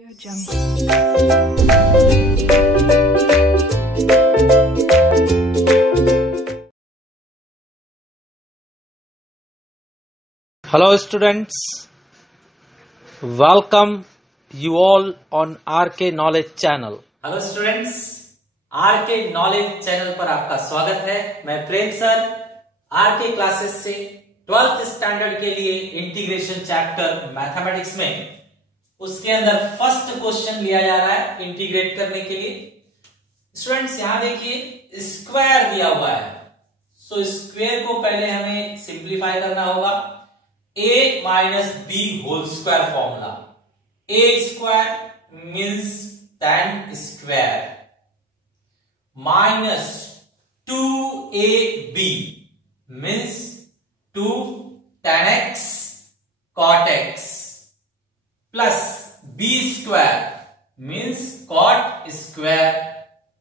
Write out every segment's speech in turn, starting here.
Audio Jungle. Hello students, welcome you all on RK Knowledge Channel. Hello students, RK knowledge channel पर आपका स्वागत है। मैं प्रेम sir R K classes से 12th standard के लिए इंटीग्रेशन चैप्टर मैथमेटिक्स में उसके अंदर फर्स्ट क्वेश्चन लिया जा रहा है इंटीग्रेट करने के लिए। स्टूडेंट्स यहां देखिए स्क्वायर दिया हुआ है, सो स्क्वायर को पहले हमें सिंप्लीफाई करना होगा। a minus B whole square formula, a square means 10 square minus 2ab means 2 10x cot x plus b square means cot square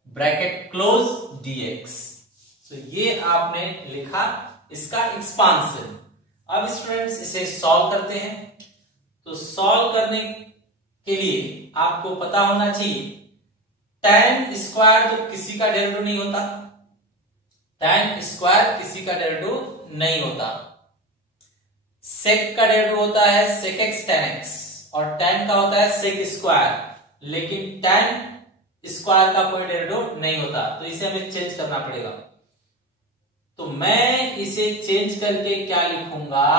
bracket close dx। तो ये आपने लिखा इसका एक्सपांशन। अब स्टूडेंट्स इसे सॉल्व करते हैं। तो सॉल्व करने के लिए आपको पता होना चाहिए tan स्क्वायर तो किसी का डेरिवेटिव नहीं होता, tan स्क्वायर किसी का डेरिवेटिव नहीं होता। sec का डेरिवेटिव होता है sec x tan x और tan का होता है sec स्क्वायर, लेकिन tan स्क्वायर का कोई डेरिवेटिव नहीं होता। तो इसे हमें चेंज करना पड़ेगा। तो मैं इसे चेंज करके क्या लिखूंगा,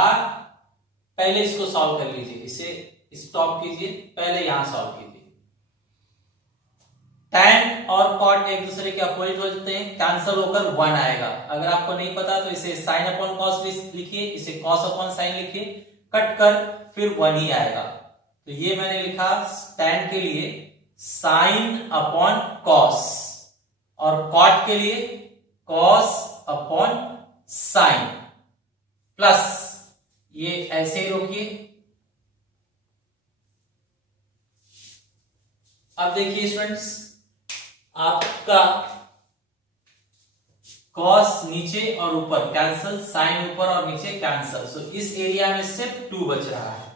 पहले इसको सॉल्व कर लीजिए, इसे स्टॉप कीजिए, पहले यहां सॉल्व कीजिए। tan और cot एक दूसरे के अपोजिट हो जाते हैं, कैंसिल होकर 1 आएगा। अगर आपको नहीं पता तो इसे sin अपॉन cos लिखिए, इसे cos अपॉन sin लिखिए, कट कर फिर 1 ही आएगा। तो ये मैंने लिखा tan के लिए sin अपॉन cos और cot के लिए cos अपॉन sin प्लस ये ऐसे ही रोकिए। अब देखिए स्टूडेंट्स, आपका cos नीचे और ऊपर कैंसल, sin ऊपर और नीचे कैंसल, सो इस एरिया में सिर्फ 2 बच रहा है।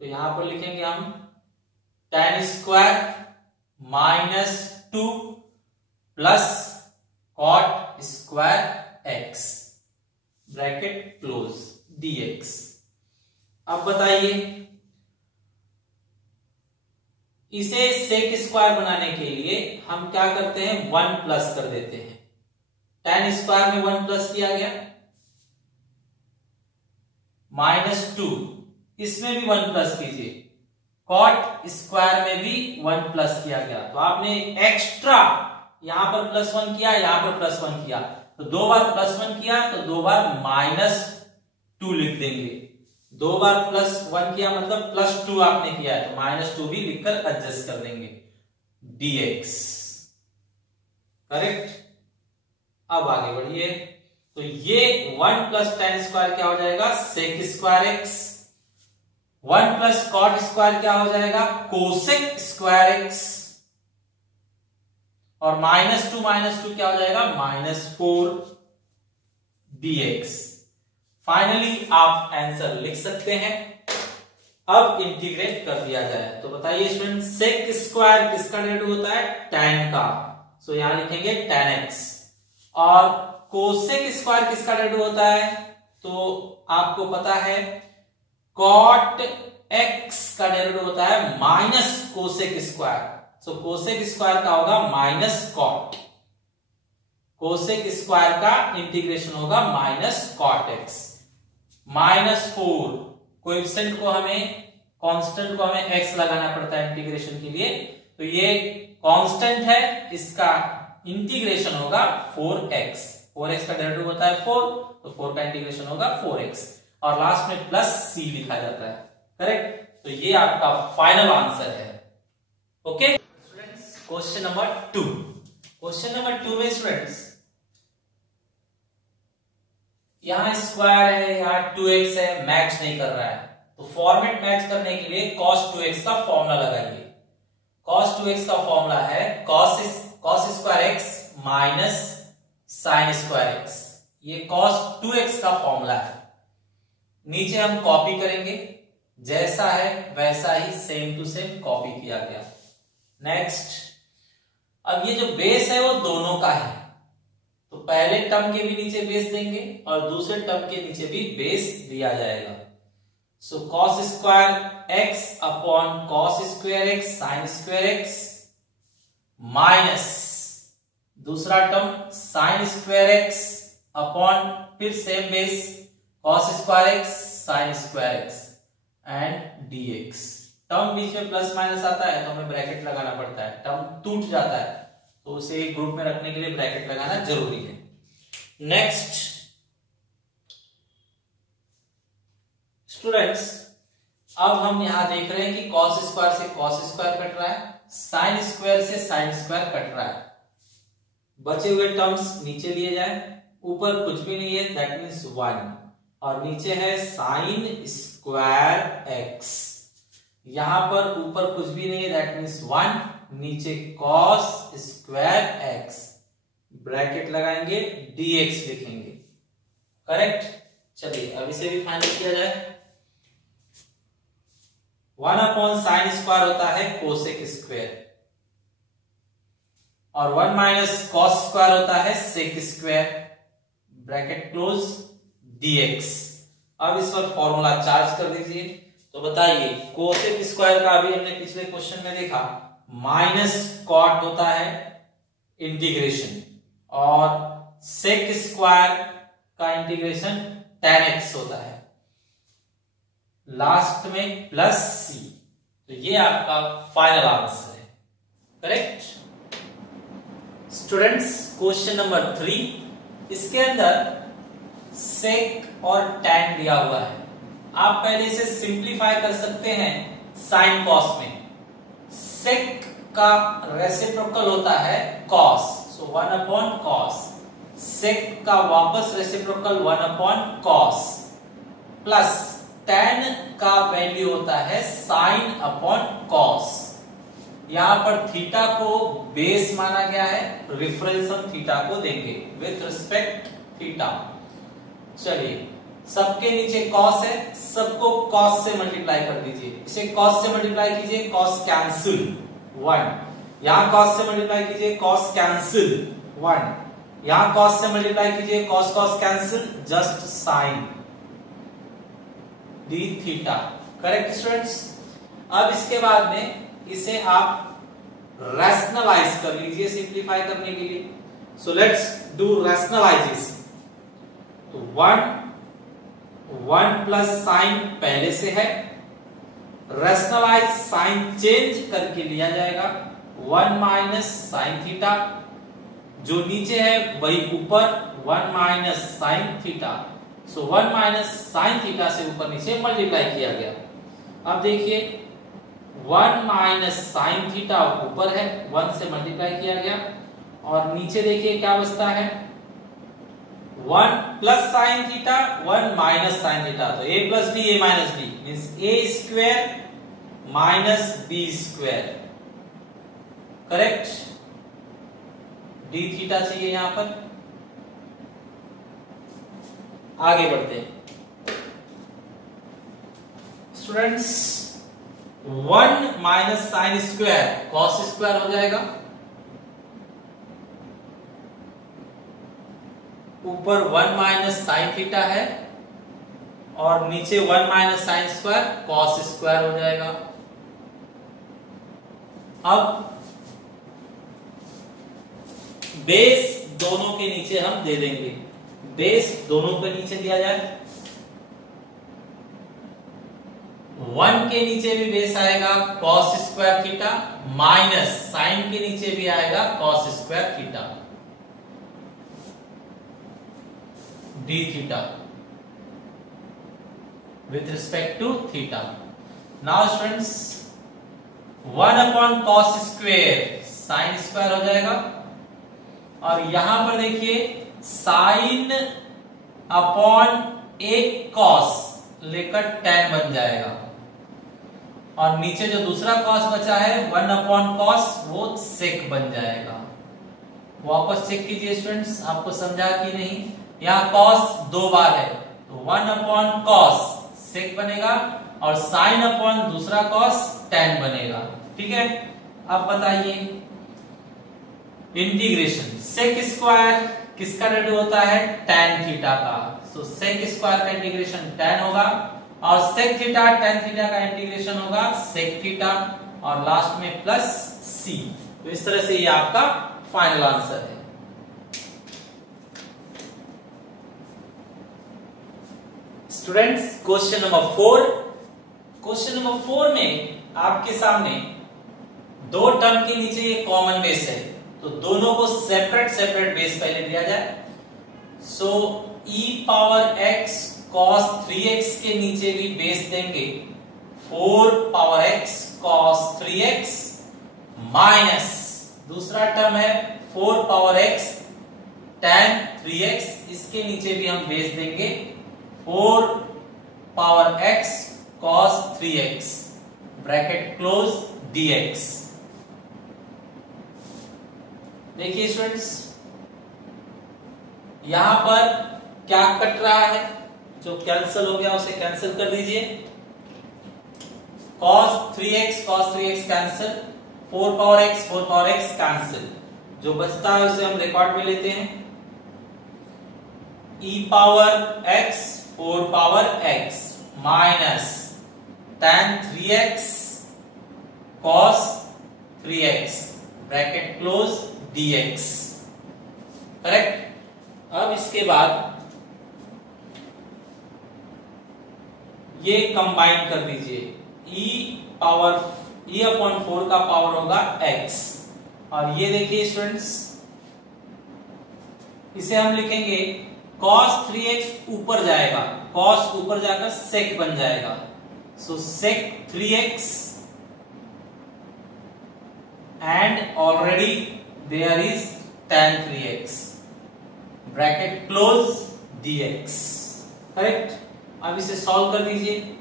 तो यहां पर लिखेंगे हम tan square minus 2 plus cot square x bracket close dx। अब बताइए, इसे sec स्क्वायर बनाने के लिए हम क्या करते हैं, 1 प्लस कर देते हैं। tan स्क्वायर में 1 प्लस किया गया, माइनस 2, इसमें भी 1 प्लस कीजिए, cot स्क्वायर में भी 1 प्लस किया गया। तो आपने एक्स्ट्रा यहां पर प्लस 1 किया, यहां पर प्लस 1 किया, तो 2 बार प्लस 1 किया तो 2 बार माइनस 2 लिख देंगे। 2 बार प्लस 1 किया मतलब प्लस 2 आपने किया है, तो माइनस 2 भी लिखकर एडजस्ट कर देंगे dx। करेक्ट। अब आगे बढ़िए। तो ये 1 प्लस tan स्क्वायर क्या हो जाएगा, sec square x, 1 plus cot square क्या हो जाएगा, cosec स्क्वायर x, और माइनस 2 क्या हो जाएगा, माइनस 4 dx। फाइनली आप आंसर लिख सकते हैं। अब इंटीग्रेट कर दिया जाए तो बताइए स्टूडेंट, sec स्क्वायर किसका डेरिवेटिव होता है, tan का, सो यहां लिखेंगे tan x। और cosec स्क्वायर किसका डेरिवेटिव होता है, तो आपको पता है cot x का डेरिवेटिव होता है माइनस cosec स्क्वायर, सो cosec स्क्वायर का होगा माइनस cot, cosec स्क्वायर का इंटीग्रेशन होगा minus cot x। Minus 4 coefficient को हमें, कांस्टेंट को हमें x लगाना पड़ता है इंटीग्रेशन के लिए, तो ये कांस्टेंट है, इसका इंटीग्रेशन होगा 4x। 4x का डेरिवेटिव होता है 4, तो 4 का इंटीग्रेशन होगा 4x, और लास्ट में प्लस c लिखा जाता है। करेक्ट। तो ये आपका फाइनल आंसर है। Okay students, question number 2। Question number 2 में स्टूडेंट्स यहां स्क्वायर है, यहां 2x है, मैच नहीं कर रहा है, तो फॉर्मेट मैच करने के लिए cos 2x का फॉर्मूला लगाइए। cos 2x का फॉर्मूला है cos square x minus sin square x। ये cos 2x का फॉर्मूला है। नीचे हम कॉपी करेंगे जैसा है वैसा ही सेम टू सेम कॉपी किया गया। नेक्स्ट, अब ये जो बेस है वो दोनों का है, तो पहले टर्म के भी नीचे बेस देंगे और दूसरे टर्म के नीचे भी बेस दिया जाएगा। So cos square x upon cos square x sine square x minus दूसरा term sine square x upon फिर same base cos square x sine square x and dx। Term बीच में प्लस माइनस आता है तो हमें ब्रैकेट लगाना पड़ता है, टर्म टूट जाता है तो उसे एक ग्रुप में रखने के लिए ब्रैकेट लगाना जरूरी है। नेक्स्ट स्टूडेंट्स, अब हम यहां देख रहे हैं कि cos स्क्वायर से cos स्क्वायर कट रहा है, साइन स्क्वायर से साइन स्क्वायर कट रहा है। बचे हुए टर्म्स नीचे लिए जाए, ऊपर कुछ भी नहीं है दैट मीन्स 1 और नीचे है साइन स्क्वायर एक्स। यहां पर ऊपर कुछ भी नहीं है दैट मीन्स 1, नीचे cos स्क्वायर एक्स, ब्रैकेट लगाएंगे dx लिखेंगे। करेक्ट। चलिए अब इसे भी फाइनल किया जाए। 1 अपॉन साइन स्क्वायर होता है कोसेक स्क्वायर और 1 माइनस कॉस स्क्वायर होता है sec square, bracket close dx। अब इस पर फॉर्मूला चार्ज कर दीजिए। तो बताइए कोसेक स्क्वायर का अभी हमने पिछले क्वेश्चन में देखा माइनस कॉट होता है इंटीग्रेशन और सेक स्क्वायर का इंटीग्रेशन tan x होता है, लास्ट में प्लस c। तो ये आपका फाइनल आंसर है। Correct students. क्वेश्चन नंबर 3, इसके अंदर सेक और tan दिया हुआ है। आप पहले इसे सिंप्लीफाई कर सकते हैं साइन कॉस में। सेक का रेसिप्रोकल होता है कॉस, सो 1 अपॉन कॉस। सेक का वापस reciprocal 1 upon cos plus tan का वैल्यू होता है साइन अपॉन कॉस। यहां पर थीटा को बेस माना गया है, रेफरेंस हम थीटा को देंगे विथ रिस्पेक्ट थीटा। चलिए सबके नीचे cos है, सबको cos से मल्टीप्लाई कर दीजिए। इसे cos से मल्टीप्लाई कीजिए, cos कैंसिल 1। यहां cos से मल्टीप्लाई कीजिए, cos कैंसिल 1। यहां cos से मल्टीप्लाई कीजिए, cos cos cancel just sine D theta. Correct students. अब इसके बाद में इसे आप रैशनलाइज कर लीजिए सिंप्लीफाई करने के लिए। So let's do rationalization. तो 1 प्लस साइन पहले से है, रैशनलाइज साइन चेंज करके लिया जाएगा 1 माइनस साइन थीटा, जो नीचे है वही ऊपर 1 माइनस साइन थीटा। सो 1 माइनस साइन थीटा से ऊपर नीचे मल्टीप्लाई किया गया। अब देखिए 1 माइनस साइन थीटा ऊपर है, 1 से मल्टीप्लाई किया गया और नीचे देखिए क्या बचता है 1 plus sine theta 1 minus sine theta. तो a plus B a minus B means a square minus B square. Correct. D theta चाहिए यहां पर। आगे बढ़ते हैं students. 1 minus sine square cos square हो जाएगा, ऊपर 1 माइनस साइन थीटा है और नीचे 1 minus sine square cos square हो जाएगा। अब बेस दोनों के नीचे हम दे देंगे, बेस दोनों के नीचे दिया जाए। 1 के नीचे भी बेस आएगा cos square theta minus sine के नीचे भी आएगा cos square theta D theta with respect to theta. Now students 1 upon cos square sine square हो जाएगा और यहां पर देखिए साइन अपॉन एक कॉस लेकर tan बन जाएगा और नीचे जो दूसरा कॉस बचा है 1 अपॉन कॉस वो सेक बन जाएगा। वापस चेक कीजिए स्टूडेंट्स, आपको समझा कि नहीं। यहाँ कॉस 2 बार है तो 1 अपॉन कॉस सेक बनेगा और साइन अपॉन दूसरा कॉस tan बनेगा। ठीक है, अब बताइए इंटीग्रेशन सेक स्क्वायर किसका रेडियो होता है, tan थीटा का। सो सेक स्क्वायर का इंटीग्रेशन tan होगा और सेक थीटा tan थीटा का इंटीग्रेशन होगा सेक थीटा और लास्ट में प्लस c। तो इस तरह से ये आपका फाइनल आंसर है। Students question number 4, question number 4 में आपके सामने दो टर्म के नीचे ये कॉमन बेस है, तो दोनों को सेपरेट सेपरेट बेस पहले दिया जाए। सो e power x cos 3x के नीचे भी बेस देंगे 4 power x cos 3x minus दूसरा टर्म है 4 पावर x tan 3x, इसके नीचे भी हम बेस देंगे 4 power x cos 3x bracket close dx। देखिए स्टूडेंट्स यहां पर क्या कट रहा है, जो कैंसिल हो गया उसे कैंसिल कर दीजिए। cos 3x cancel, 4 power x cancel, जो बचता है उसे हम रिकॉर्ड में लेते हैं। e power x 4 power x minus tan 3x cos 3x bracket close dx। Correct. अब इसके बाद ये कंबाइन कर दीजिए, e अपॉन 4 का पावर होगा x और ये देखिए स्टूडेंट्स इसे हम लिखेंगे cos 3x ऊपर जाएगा, cos ऊपर जाकर sec बन जाएगा। So sec 3x and already there is tan 3x bracket close dx। Correct. अब इसे सॉल्व कर दीजिए।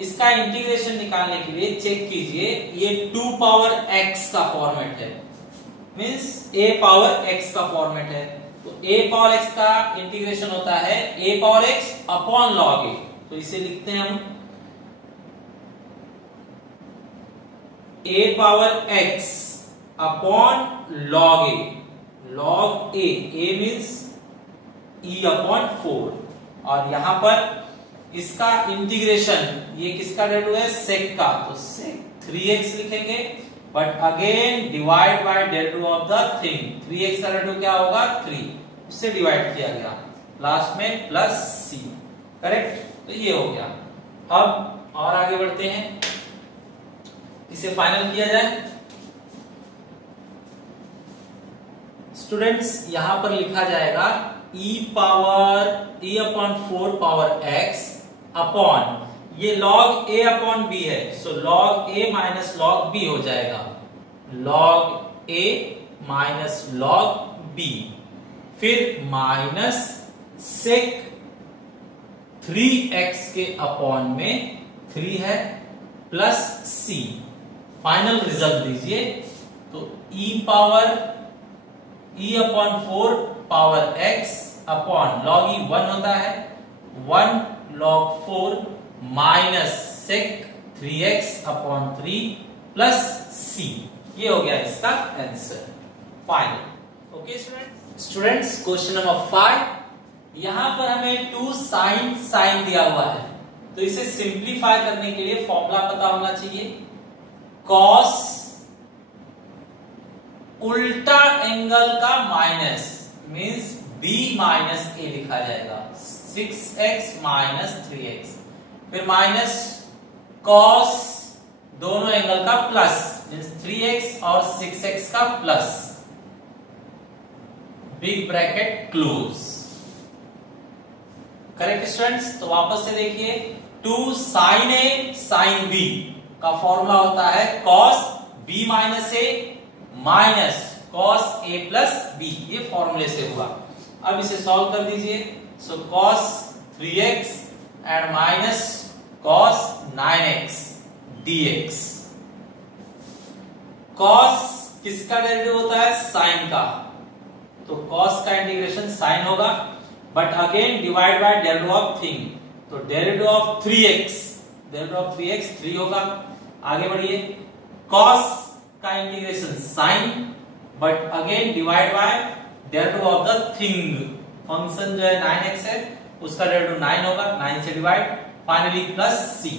इसका इंटीग्रेशन निकालने के लिए चेक कीजिए, ये 2 पावर x का फॉर्मेट है, मींस a पावर x का फॉर्मेट है। तो a पावर x का इंटीग्रेशन होता है a power x upon log a। तो इसे लिखते हैं हम a power x upon log a, log a means e upon 4 और यहां पर इसका इंटीग्रेशन ये किसका डेरिवेटिव है, सेक का, तो सेक 3x लिखेंगे but again divide by derivative of the thing. 3x का डेरिवेटिव क्या होगा 3, उससे डिवाइड किया गया, लास्ट में प्लस c। करेक्ट। तो ये हो गया। अब और आगे बढ़ते हैं, इसे फाइनल किया जाए। स्टूडेंट्स यहां पर लिखा जाएगा e upon 4 power x upon ये log a अपॉन b है, सो log a minus log b हो जाएगा, log a minus log b, फिर माइनस sec 3x के अपॉन में 3 है प्लस c। फाइनल रिजल्ट दीजिए, तो e upon 4 power x upon log e 1 होता है, 1 log 4 minus sec 3x upon 3 plus c। ये हो गया इसका answer final. Okay students question number 5, यहां पर हमें 2 sin दिया हुआ है, तो इसे सिंप्लीफाई करने के लिए फॉर्मूला पता होना चाहिए। cos उल्टा एंगल का minus means b minus a लिखा जाएगा, 6x माइनस 3x, फिर माइनस cos दोनों एंगल का प्लस मींस 3x और 6x का plus, big bracket close. Correct students. तो वापस से देखिए, 2 sin a sin b का फॉर्मूला होता है cos b minus a minus cos a plus b, ये फॉर्मूले से हुआ। अब इसे सॉल्व कर दीजिए, so cos 3x and minus cos 9x dx। cos किसका डेरिवेटिव होता है, sin का, तो cos का इंटीग्रेशन sin होगा but again divide by derivative of thing, तो derivative of 3x derivative of 3x 3 होगा। आगे बढ़िए, cos का integration sin, but again divide by derivative of the thing. Function जो है 9x है, उसका डेरिवेटिव 9 होगा, 9 से divide, finally plus c।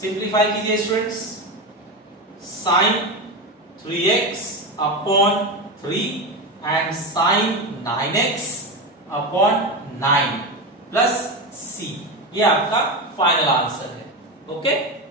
Simplify कीजिए students, sin 3x upon 3 and sin 9x upon 9 plus c। ये आपका फाइनल आंसर है। ओके।